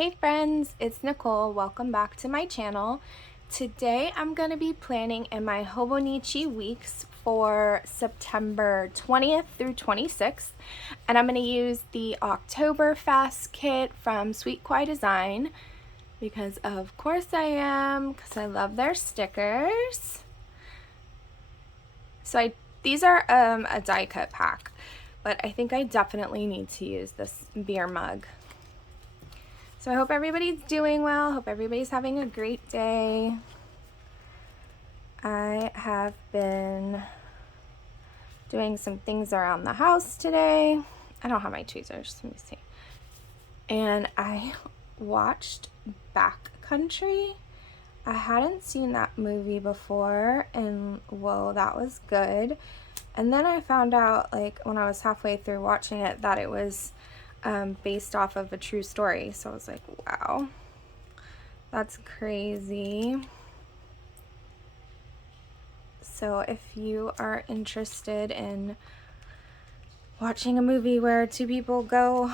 Hey friends, it's Nicole. Welcome back to my channel. Today I'm going to be planning in my Hobonichi Weeks for September 20th through 26th, and I'm going to use the Octoberfest kit from Sweet Kawaii Design because of course I am, because I love their stickers. So these are a die cut pack, but I think I definitely need to use this beer mug. So I hope everybody's doing well. Hope everybody's having a great day. I have been doing some things around the house today. I don't have my tweezers, let me see. And I watched Backcountry. I hadn't seen that movie before, and whoa, that was good. And then I found out, like, when I was halfway through watching it, that it was based off of a true story. So I was like, wow, that's crazy. So if you are interested in watching a movie where two people go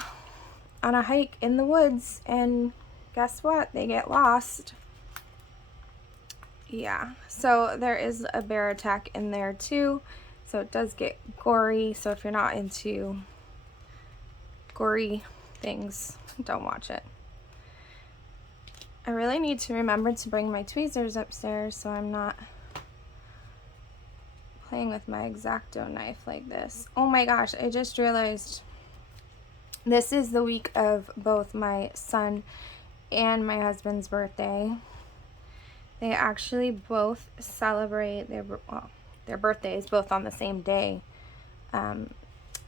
on a hike in the woods and guess what? They get lost. Yeah, so there is a bear attack in there too. So it does get gory. So if you're not into gory things, don't watch it. I really need to remember to bring my tweezers upstairs so I'm not playing with my X-Acto knife like this. Oh my gosh, I just realized this is the week of both my son and my husband's birthday. They actually both celebrate their birthdays both on the same day,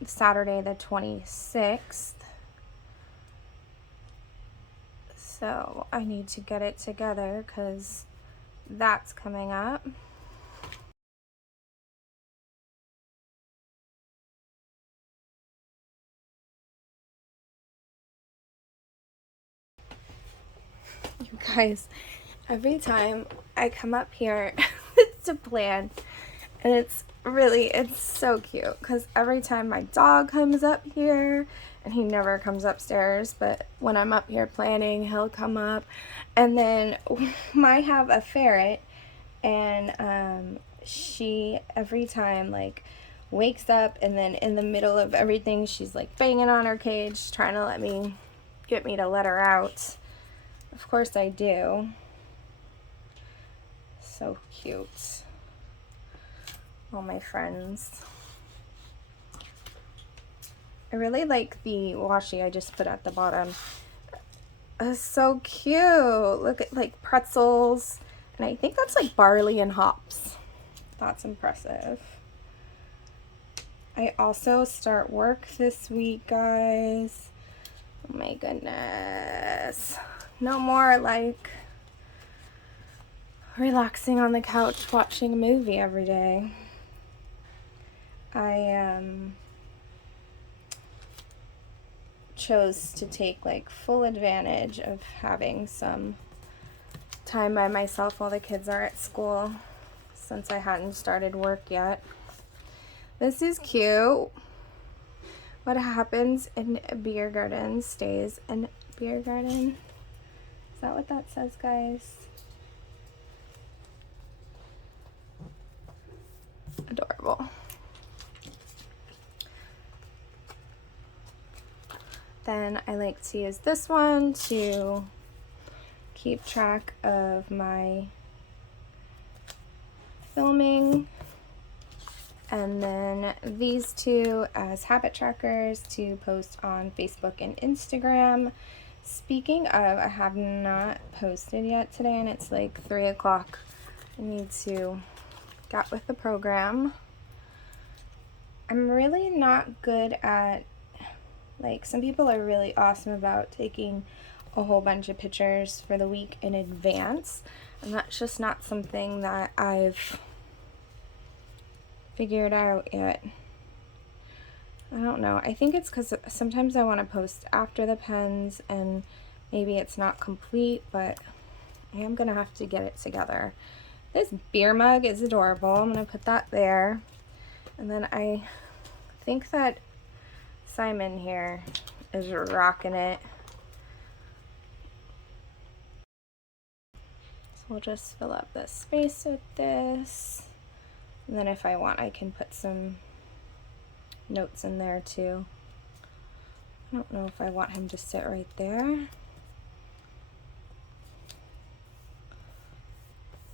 Saturday the 26th. So I need to get it together because that's coming up. You guys, every time I come up here to plan, and it's so cute because every time my dog comes up here, and he never comes upstairs, but when I'm up here planning, he'll come up. And then I have a ferret, and she every time like wakes up, and then in the middle of everything she's like banging on her cage trying to get me to let her out. Of course I do. So cute. All my friends. I really like the washi I just put at the bottom. It's so cute. Look at like pretzels. And I think that's like barley and hops. That's impressive. I also start work this week, guys. Oh my goodness. No more like relaxing on the couch watching a movie every day. I chose to take like full advantage of having some time by myself while the kids are at school since I hadn't started work yet. This is cute. What happens in a beer garden stays in a beer garden. Is that what that says, guys? Adorable. Then I like to use this one to keep track of my filming, and then these two as habit trackers to post on Facebook and Instagram. Speaking of, I have not posted yet today, and it's like 3 o'clock. I need to get with the program. I'm really not good at, like, some people are really awesome about taking a whole bunch of pictures for the week in advance, and that's just not something that I've figured out yet. I don't know. I think it's because sometimes I want to post after the pens and maybe it's not complete, but I am going to have to get it together. This beer mug is adorable. I'm going to put that there. And then I think that Simon here is rocking it. we'll just fill up the space with this. And then if I want, I can put some notes in there too. I don't know if I want him to sit right there.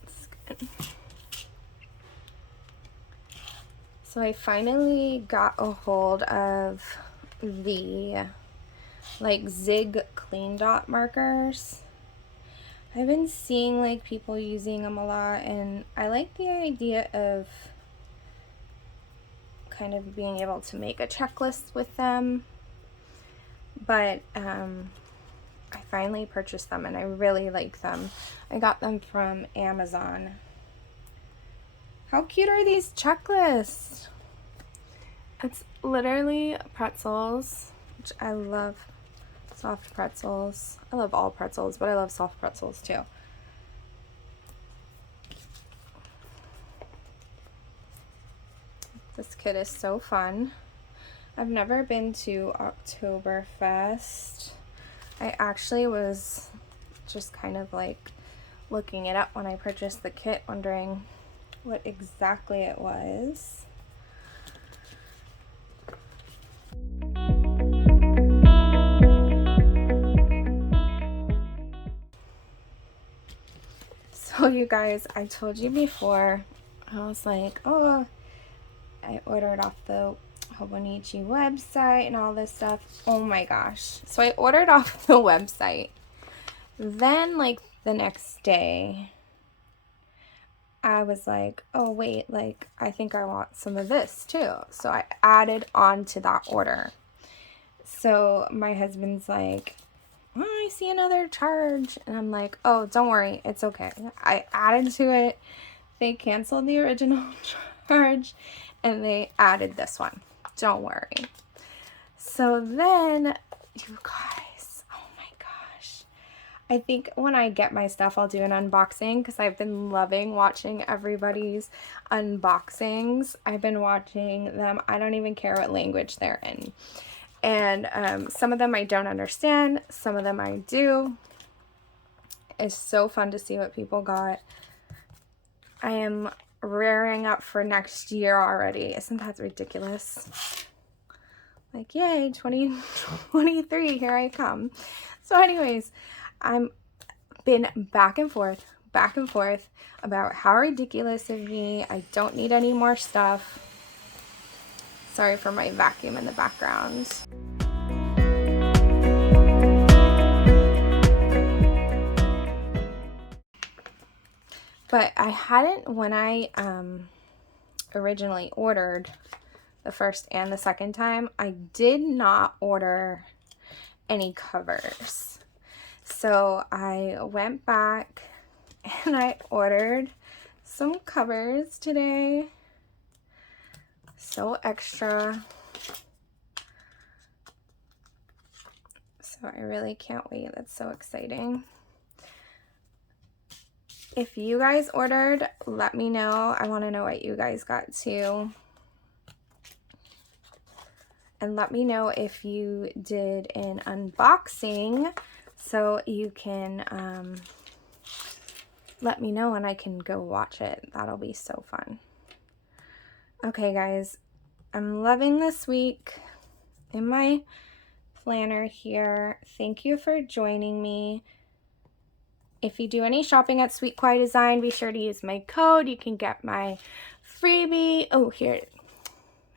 That's good. So I finally got a hold of the like zig clean dot markers. I've been seeing like people using them a lot, and I like the idea of kind of being able to make a checklist with them. But I finally purchased them and I really like them. I got them from Amazon. How cute are these checklists? It's literally pretzels, which I love. Soft pretzels. I love all pretzels, but I love soft pretzels too. This kit is so fun. I've never been to Octoberfest. I actually was just kind of like looking it up when I purchased the kit, wondering what exactly it was. So you guys, I told you before, I was like, oh, I ordered off the Hobonichi website and all this stuff. Oh my gosh. So I ordered off the website. Then like the next day, I was like, oh wait, like I think I want some of this too. So I added on to that order. So my husband's like, oh, I see another charge. And I'm like, oh, don't worry, it's okay. I added to it. They canceled the original charge and they added this one. Don't worry. So then, you guys, oh my gosh. I think when I get my stuff, I'll do an unboxing because I've been loving watching everybody's unboxings. I've been watching them. I don't even care what language they're in. And some of them I don't understand. Some of them I do. It's so fun to see what people got. I am rearing up for next year already. Isn't that ridiculous? Like, yay, 2023, here I come. So anyways, I'm been back and forth about how ridiculous of me. I don't need any more stuff. Sorry for my vacuum in the background. But I hadn't, when I originally ordered the first and the second time, I did not order any covers. So I went back and I ordered some covers today. So extra. So I really can't wait. That's so exciting. If you guys ordered, let me know. I want to know what you guys got too. And let me know if you did an unboxing so you can let me know and I can go watch it. That'll be so fun. Okay guys, I'm loving this week in my planner here. Thank you for joining me. If you do any shopping at Sweet Kawaii Design, be sure to use my code. You can get my freebie. Oh, here.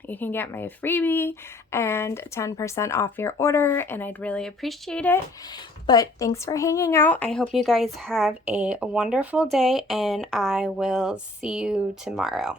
You can get my freebie and 10% off your order, and I'd really appreciate it. But thanks for hanging out. I hope you guys have a wonderful day, and I will see you tomorrow.